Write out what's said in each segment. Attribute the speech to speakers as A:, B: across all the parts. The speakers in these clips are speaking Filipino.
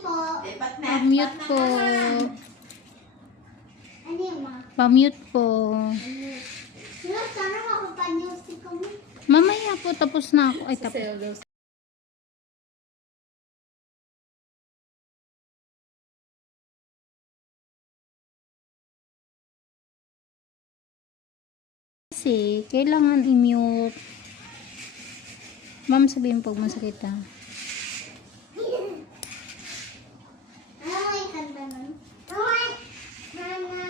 A: po.
B: Lipat na.
C: Pa-mute po.
A: Ano yung ma?
C: Pa-mute po.
A: Sino, sana makapannews ko mo.
C: Mamaya po, tapos na ako. Ay, tapos. Kasi, kailangan i-mute. Ma'am, sabihin pag masakit ha.
A: Ano mo yung kanta nun? Okay. Mama.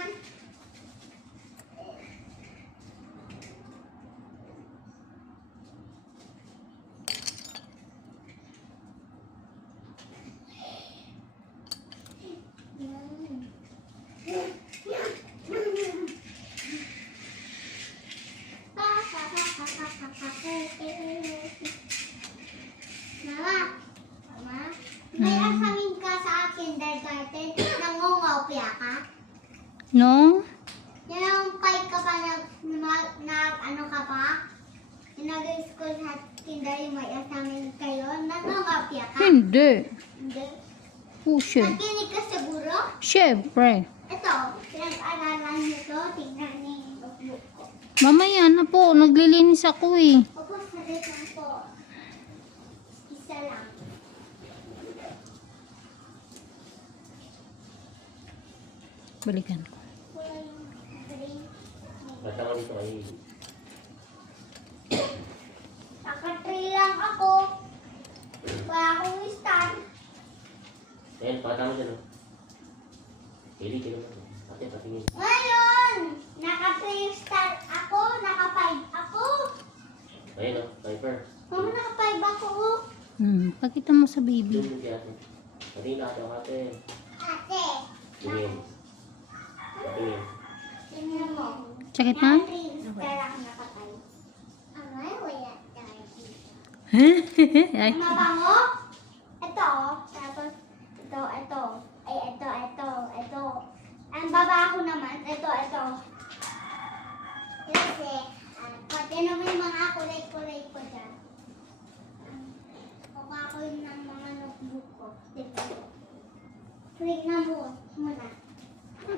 A: Mama, Mama, may
C: Hmm.
A: asamin ka sa kindergarten, nangungopia ka?
C: No?
A: Yan ang five ka pa nag, nag, ano ka pa? Nag-school sa kinder yung may asamin kayo, nangungopia ka?
C: Hindi.
A: Hindi.
C: Push
A: Nakinig ka siguro?
C: Siyempre.
A: Ito, pinag-aralan niyo to, tingnan niyo yung notebook ko.
C: Mamaya na po, naglilinis ako eh.
A: Opo, salit lang po. Isa lang.
C: Balikan ko.
D: Ko dito kayo.
A: Naka-three lang ako. Wala akong stand.
D: Ayan, pakita mo dyan. oh. Pili, pili mo. Ate, patingin.
A: Ngayon, naka-three star ako, naka-five ako.
D: Ayan o, Viper.
A: Mama, naka-five ako.
C: Hmm, pakita mo sa baby.
D: Zoom mo kay ate. Patingin na ate, ate.
A: Ate,
D: Tingin. Patingin.
A: tingnan mo.
C: Sakit na? Ay.
A: Mabango? Ito, tapos ito, ito. Ay, ito, ito, ito. Ang babaho naman, ito, ito. Kasi, uh, pati naman yung mga kulay-kulay ko dyan. Um, Kukuha ko yun ng mga notebook ko. Tignan mo. Click na mo muna.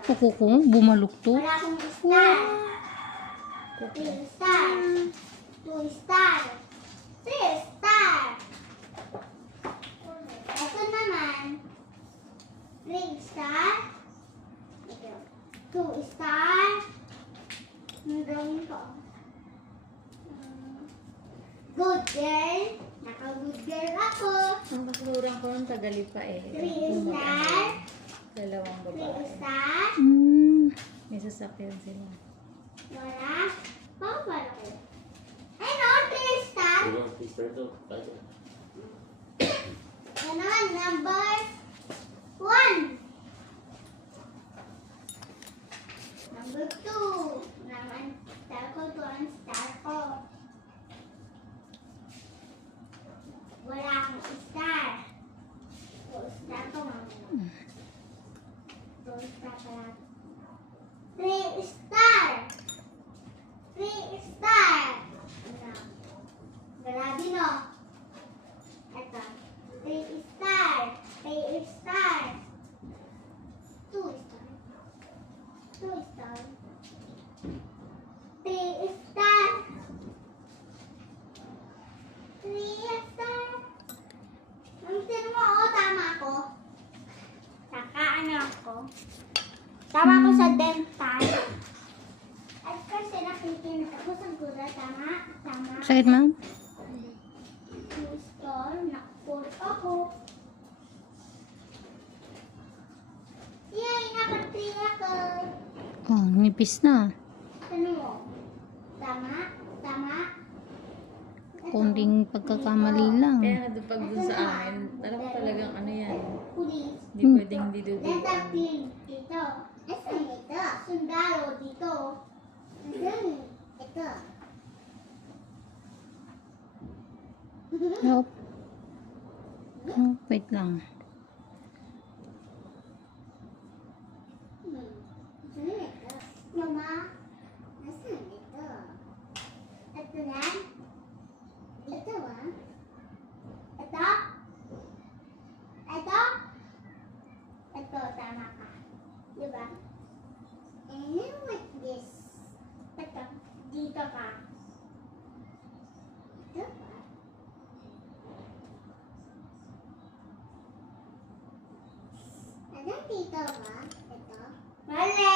C: Kuko ko, bumalukto.
A: Wala akong star. Three star. Two star. Three star. Ito naman. Three star. Two star. Ang drawing ko. Mm, Good girl. Naka-good girl ako.
B: Ang kasurang ko nung tagali pa eh.
A: Three star.
B: Dalawang
A: Three
B: babae.
A: star.
C: Hmm.
B: May sasakyan sila.
A: Wala. Bawal ko. Ay no, three star.
D: Ano, sister to.
A: Ganon, number one. Number two. Naman, star ko to ang star ko. Wala akong star. Two star ko, mama. Two star pala. Three star. Three star. Ano? Grabe no. Ito. Three star. Three star. Two star. Two star. Three star. Three star. Ang sino mo, oh, tama ako. Saka ako. Tama ako sa dental. At kasi nakikinig ako sa gura, tama? Tama.
C: Sakit ma'am?
A: Gusto, nakapot ako. Yay, nakatri ako.
C: Oh, nipis na.
A: Ano mo? Tama? Tama?
C: Konting pagkakamali lang.
B: Kaya nga pag doon sa amin, alam ko talagang ano yan. Hindi pwedeng
A: Dental
B: dudugan.
A: clinic dito. Asan ito? Sundalo dito. Ito.
C: Help. Oh, wait lang.
A: Hmm. Asan ito? Mama, asan ito? Ito na? Ito ah. Ito? Ito? Diba? Then like this. Ito. Dito ka. Dito ka. Ano dito ka? Ito. Mali!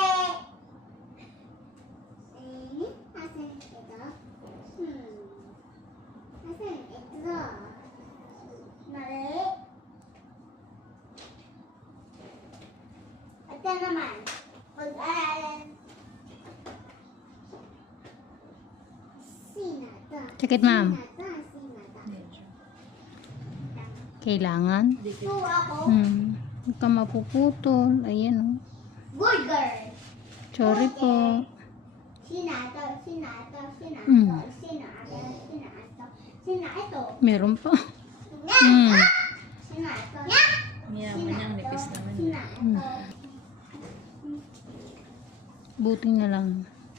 A: Eh, asan ito? Hmm. Asan ito? Mali. Ito naman. Pag-aralan. Sinata.
C: Sakit, ma'am. Kailangan.
A: Ako.
C: Hmm. Huwag ka mapuputol. Ayan oh.
A: Good girl.
C: Sorry po.
A: Sinato, sinato, sinato,
C: Mm.
A: sinato, sinato, sinato.
C: Meron pa. Hmm.
A: Sinato. Nga!
B: Yaman niya, ang nipis naman.
A: Sinato.
C: Buti na lang.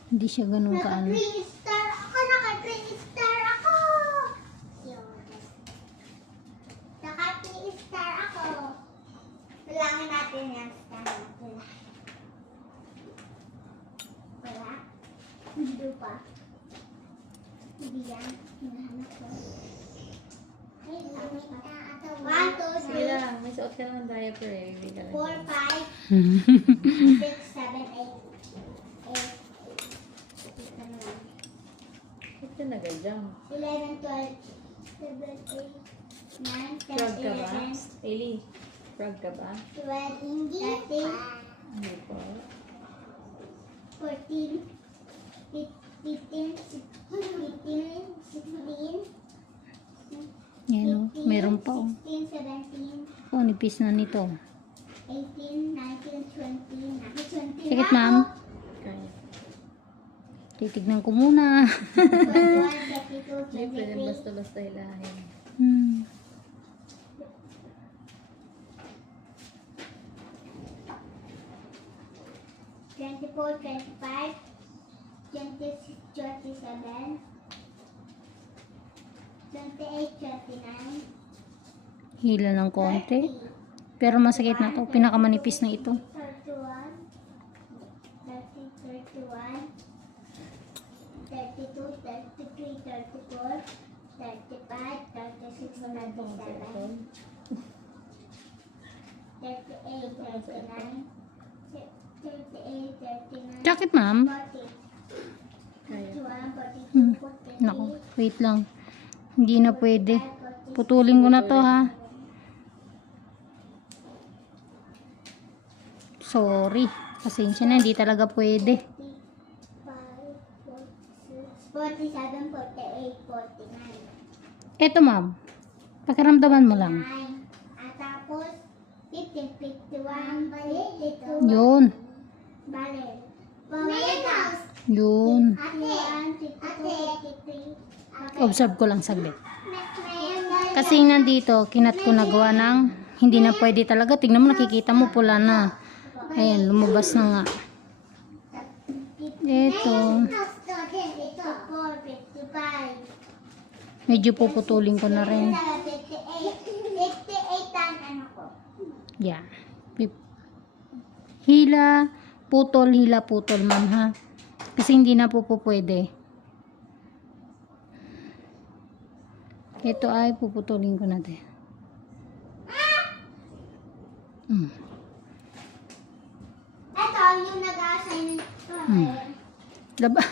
C: Hindi siya ganun kaano.
A: Naka-green star ako! Naka-green star ako! Yun. Naka-green star ako. Kailangan natin yan. Star natin. Wala? Hindi pa. Hindi yan. Hinahanap ko. Ay, tapos pa. One, two,
B: Sige
A: three,
B: lang, may suot ka ng diaper eh. Hindi ka lang.
A: four, five, six, seven, eight. Eight. Ito naman.
B: Ba't ka nagadyang?
A: 11, 12, 17, 9, 10,
B: Frog ka ba?
A: 11,
B: Eli, frog ka ba?
A: 12, 13,
B: Hindi po.
A: 14, 15, 15, 16,
C: Yan oh. Meron pa.
A: 16, 17,
C: Oh, nipis na nito.
A: 18, 19, 20, 20
C: Sakit, ma'am. Titignan ko muna.
A: 21, 22,
B: Hindi pwede
A: 23,
B: basta-basta hilahin.
C: Hila ng konti. Pero masakit na to. Pinakamanipis na ito. Sakit, ma'am. Hmm. Nako, wait lang. Hindi na pwede. Putulin ko na to ha. Sorry. Pasensya na, hindi talaga pwede.
A: 47, 48, 49.
C: Eto ma'am. Pakiramdaman mo lang.
A: 9. At tapos, 50, 51, 52.
C: Yun.
A: Bale.
C: Yun.
A: Ate. 53.
C: Observe ko lang saglit. Kasi nandito, kinat ko nagawa ng hindi na pwede talaga. Tingnan mo, nakikita mo pula na. Ayan, lumabas na nga. Eto.
A: 54, 55.
C: Medyo puputulin ko na rin.
A: 58. 58 ang ko.
C: Yan. Pip- Hila, putol, hila, putol, ma'am ha. Kasi hindi na po po pwede. Ito ay puputulin ko na din. Mm.
A: Ito, yung nag-assign.
C: Laba.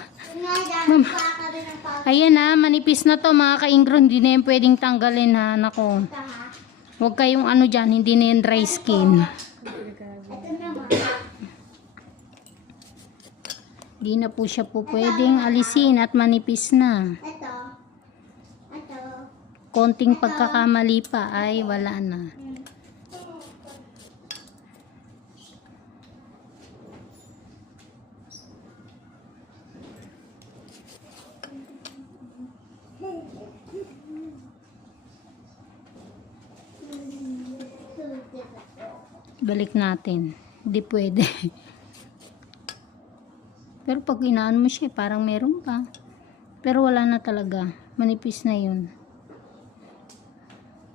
A: Yung pa rin ng pag
C: Ayan ha, manipis na to mga ka-ingro. Hindi na yan pwedeng tanggalin ha. Nako. Huwag kayong ano dyan, hindi na yan dry skin. Hindi na po siya po pwedeng alisin at manipis na.
A: Ito.
C: Konting pagkakamali pa ay wala na. Balik natin. Hindi pwede. Pero pag inaan mo siya, parang meron pa. Pero wala na talaga. Manipis na yun.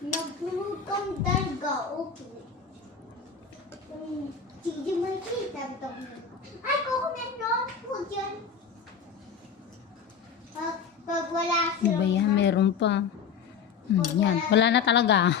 A: Nagdulod kami talaga, okay. Sige, Mikey, tagtog mo. Ay, kukunin no? Huwag yan. Pag, pag wala
C: Ano ba yan? Meron pa. Hmm, yan. Wala na talaga.